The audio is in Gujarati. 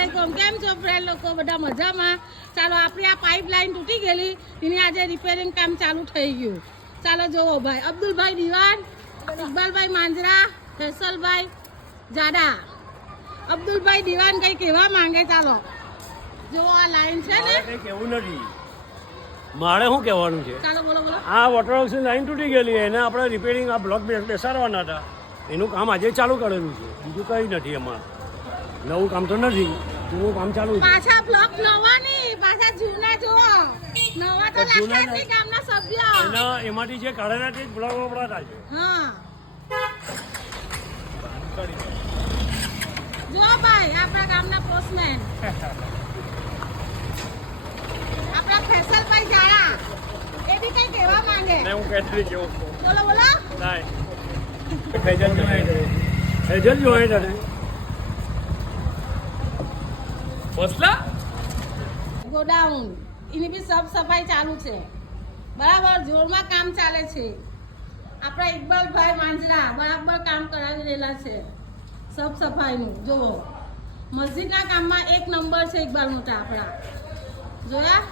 અસલામુઅલૈકુમ. કેમ છો ફ્રેન્ડ લોકો? બધા મજામાં? ચાલો, આપણી આ પાઇપલાઇન તૂટી ગયેલી એની આજે રિપેરિંગ કામ ચાલુ થઈ ગયું. ચાલો જોવો ભાઈ, અબ્દુલભાઈ દિવાન, ઇકબાલભાઈ માંજરા, ફૈસલભાઈ જાડા. અબ્દુલભાઈ દિવાન કઈ કહેવા માંગે? ચાલો જોવો, આ લાઈન છે ને, કઈ કેવું નથી. મારે શું કહેવાનું છે? ચાલો બોલો બોલો. આ વોટર હાઉસની લાઈન તૂટી ગયેલી, એને આપણે રિપેરિંગ આ બ્લોક બેસાડવાના હતા. એનું કામ આજે ચાલુ કરેલું છે, બીજું કંઈ નથી. એમાં નવું કામ તો નથી, જૂનું કામ ચાલુ છે. પાછા બ્લોક નવા નહીં, પાછા જૂના જોવો. નવા તો લાગતા જ નહીં ગામના સભ્ય. એમાંથી જે કાઢેલા તે જ બ્લોક વપરાતા છે. હા જો ભાઈ, આપણા ગામના પોસ્ટમેન આપણા ફૈસલભાઈ જાડા, એ બી કઈ કહેવા માંગે. હું કહેતી કેવું બોલો બોલો. ફેજલ જોઈ તને પોસલા ગોડાઉન એની બી સાફ સફાઈ ચાલુ છે, બરાબર જોરમાં કામ ચાલે છે. આપણા ઇકબાલભાઈ માંજરા બરાબર કામ કરાવી રહેલા છે સાફ સફાઈનું. જુઓ, મસ્જિદના કામમાં એક નંબર છે ઇકબાલ મોટા આપણા. જોયા?